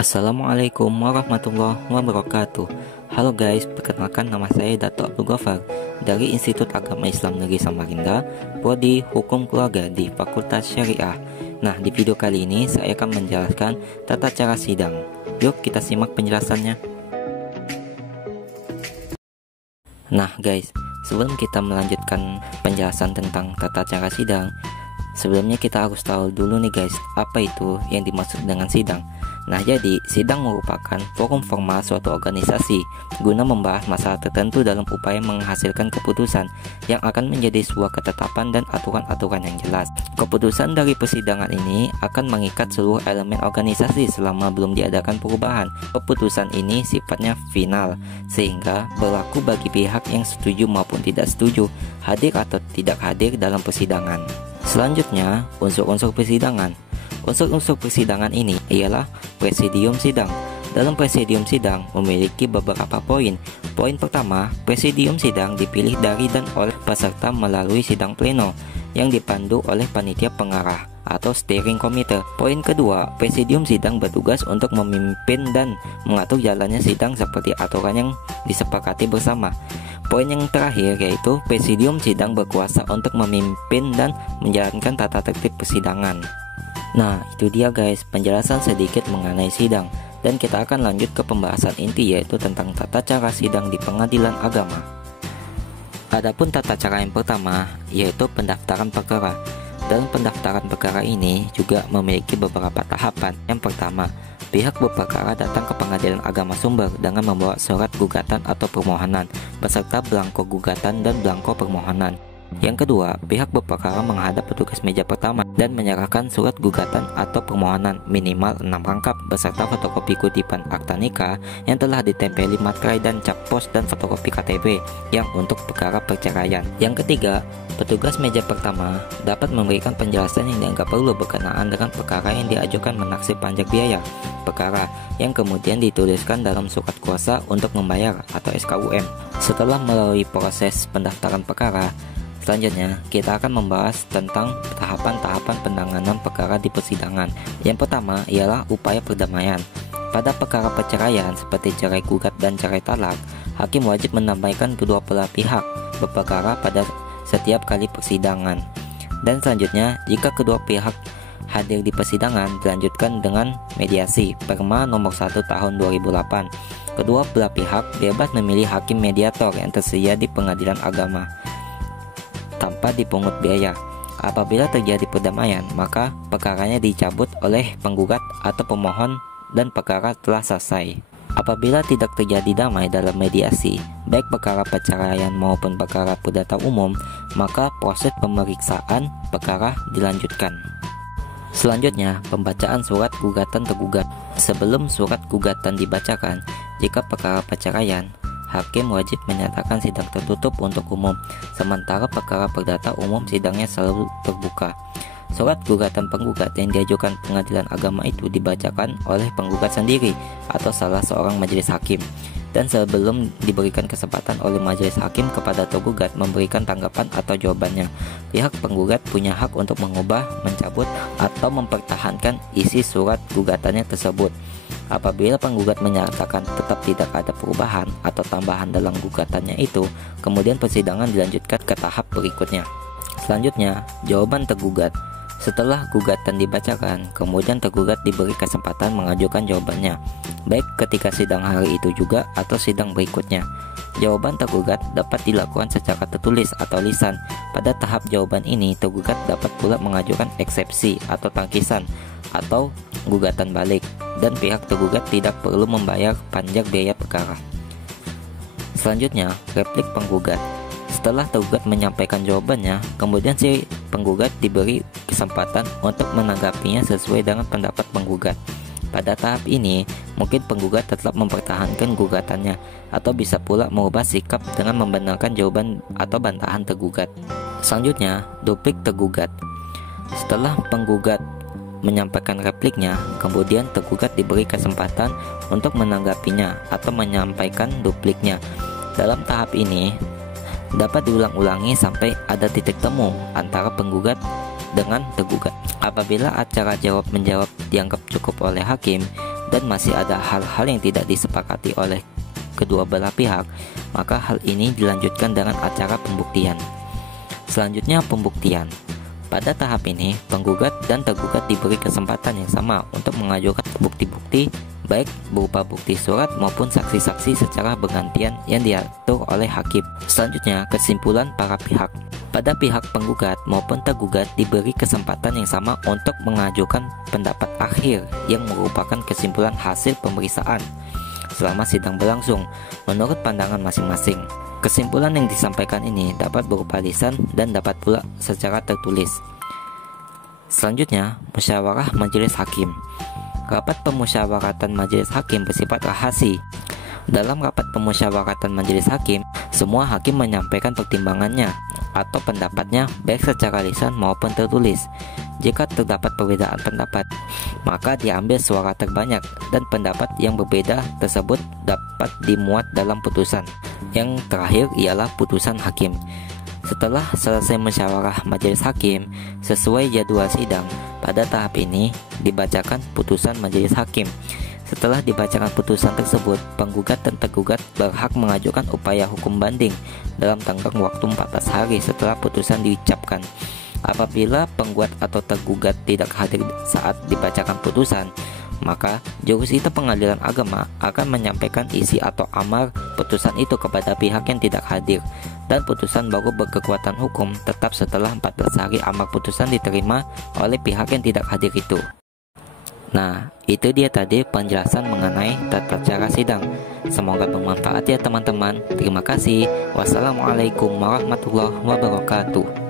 Assalamualaikum warahmatullahi wabarakatuh. Halo guys, perkenalkan nama saya Dato' Abdul Ghaffar dari Institut Agama Islam Negeri Samarinda, Prodi Hukum Keluarga di Fakultas Syariah. Nah, di video kali ini saya akan menjelaskan tata cara sidang. Yuk kita simak penjelasannya. Nah guys, sebelum kita melanjutkan penjelasan tentang tata cara sidang, sebelumnya kita harus tahu dulu nih guys, apa itu yang dimaksud dengan sidang. Nah, jadi sidang merupakan forum formal suatu organisasi guna membahas masalah tertentu dalam upaya menghasilkan keputusan yang akan menjadi sebuah ketetapan dan aturan-aturan yang jelas. Keputusan dari persidangan ini akan mengikat seluruh elemen organisasi selama belum diadakan perubahan. Keputusan ini sifatnya final, sehingga berlaku bagi pihak yang setuju maupun tidak setuju, hadir atau tidak hadir dalam persidangan. Selanjutnya, unsur-unsur persidangan. Unsur-unsur persidangan ini ialah presidium sidang. Dalam presidium sidang memiliki beberapa poin. Poin pertama, presidium sidang dipilih dari dan oleh peserta melalui sidang pleno yang dipandu oleh panitia pengarah atau steering committee. Poin kedua, presidium sidang bertugas untuk memimpin dan mengatur jalannya sidang seperti aturan yang disepakati bersama. Poin yang terakhir yaitu presidium sidang berkuasa untuk memimpin dan menjalankan tata tertib persidangan. Nah, itu dia guys penjelasan sedikit mengenai sidang, dan kita akan lanjut ke pembahasan inti yaitu tentang tata cara sidang di pengadilan agama. Adapun tata cara yang pertama yaitu pendaftaran perkara. Dalam pendaftaran perkara ini juga memiliki beberapa tahapan. Yang pertama, pihak berperkara datang ke pengadilan agama sumber dengan membawa surat gugatan atau permohonan beserta belangko gugatan dan belangko permohonan. Yang kedua, pihak berperkara menghadap petugas meja pertama dan menyerahkan surat gugatan atau permohonan minimal 6 rangkap beserta fotokopi kutipan akta nikah yang telah ditempeli materai dan cap pos dan fotokopi KTP yang untuk perkara perceraian. Yang ketiga, petugas meja pertama dapat memberikan penjelasan yang dianggap perlu berkenaan dengan perkara yang diajukan menaksir pajak biaya perkara yang kemudian dituliskan dalam surat kuasa untuk membayar atau SKUM. Setelah melalui proses pendaftaran perkara, selanjutnya, kita akan membahas tentang tahapan-tahapan penanganan perkara di persidangan. Yang pertama ialah upaya perdamaian. Pada perkara perceraian seperti cerai gugat dan cerai talak, hakim wajib menambahkan kedua belah pihak berperkara pada setiap kali persidangan. Dan selanjutnya, jika kedua pihak hadir di persidangan, dilanjutkan dengan mediasi Perma nomor 1 tahun 2008. Kedua belah pihak bebas memilih hakim mediator yang tersedia di pengadilan agama tanpa dipungut biaya. Apabila terjadi perdamaian, maka perkaranya dicabut oleh penggugat atau pemohon dan perkara telah selesai. Apabila tidak terjadi damai dalam mediasi, baik perkara perceraian maupun perkara perdata umum, maka proses pemeriksaan perkara dilanjutkan. Selanjutnya, pembacaan surat gugatan tergugat. Sebelum surat gugatan dibacakan, jika perkara perceraian, hakim wajib menyatakan sidang tertutup untuk umum, sementara perkara perdata umum sidangnya selalu terbuka. Surat gugatan penggugat yang diajukan pengadilan agama itu dibacakan oleh penggugat sendiri atau salah seorang majelis hakim. Dan sebelum diberikan kesempatan oleh majelis hakim kepada tergugat memberikan tanggapan atau jawabannya, pihak penggugat punya hak untuk mengubah, mencabut, atau mempertahankan isi surat gugatannya tersebut. Apabila penggugat menyatakan tetap tidak ada perubahan atau tambahan dalam gugatannya itu, kemudian persidangan dilanjutkan ke tahap berikutnya. Selanjutnya, jawaban tergugat. Setelah gugatan dibacakan, kemudian tergugat diberi kesempatan mengajukan jawabannya, baik ketika sidang hari itu juga atau sidang berikutnya. Jawaban tergugat dapat dilakukan secara tertulis atau lisan. Pada tahap jawaban ini, tergugat dapat pula mengajukan eksepsi atau tangkisan atau gugatan balik, dan pihak tergugat tidak perlu membayar pajak biaya perkara. Selanjutnya, replik penggugat. Setelah tergugat menyampaikan jawabannya, kemudian si penggugat diberi kesempatan untuk menanggapinya sesuai dengan pendapat penggugat. Pada tahap ini, mungkin penggugat tetap mempertahankan gugatannya atau bisa pula mengubah sikap dengan membenarkan jawaban atau bantahan tergugat. Selanjutnya, duplik tergugat. Setelah penggugat menyampaikan repliknya, kemudian tergugat diberi kesempatan untuk menanggapinya atau menyampaikan dupliknya. Dalam tahap ini dapat diulang-ulangi sampai ada titik temu antara penggugat dengan tergugat. Apabila acara jawab-menjawab dianggap cukup oleh hakim, dan masih ada hal-hal yang tidak disepakati oleh kedua belah pihak, maka hal ini dilanjutkan dengan acara pembuktian. Selanjutnya, pembuktian. Pada tahap ini, penggugat dan tergugat diberi kesempatan yang sama untuk mengajukan bukti-bukti, baik berupa bukti surat maupun saksi-saksi secara bergantian yang diatur oleh hakim. Selanjutnya, kesimpulan para pihak. Pada pihak penggugat maupun tergugat diberi kesempatan yang sama untuk mengajukan pendapat akhir yang merupakan kesimpulan hasil pemeriksaan selama sidang berlangsung menurut pandangan masing-masing. Kesimpulan yang disampaikan ini dapat berupa lisan dan dapat pula secara tertulis. Selanjutnya, musyawarah majelis hakim. Rapat pemusyawaratan majelis hakim bersifat rahasia. Dalam rapat pemusyawaratan majelis hakim, semua hakim menyampaikan pertimbangannya atau pendapatnya baik secara lisan maupun tertulis. Jika terdapat perbedaan pendapat, maka diambil suara terbanyak dan pendapat yang berbeda tersebut dapat dimuat dalam putusan. Yang terakhir ialah putusan hakim. Setelah selesai musyawarah majelis hakim sesuai jadwal sidang, pada tahap ini dibacakan putusan majelis hakim. Setelah dibacakan putusan tersebut, penggugat dan tergugat berhak mengajukan upaya hukum banding dalam tenggang waktu 14 hari setelah putusan diucapkan. Apabila penggugat atau tergugat tidak hadir saat dibacakan putusan, maka jurusita pengadilan agama akan menyampaikan isi atau amar putusan itu kepada pihak yang tidak hadir, dan putusan baru berkekuatan hukum tetap setelah 14 hari amar putusan diterima oleh pihak yang tidak hadir itu. Nah, itu dia tadi penjelasan mengenai tata cara sidang. Semoga bermanfaat ya teman-teman. Terima kasih. Wassalamualaikum warahmatullahi wabarakatuh.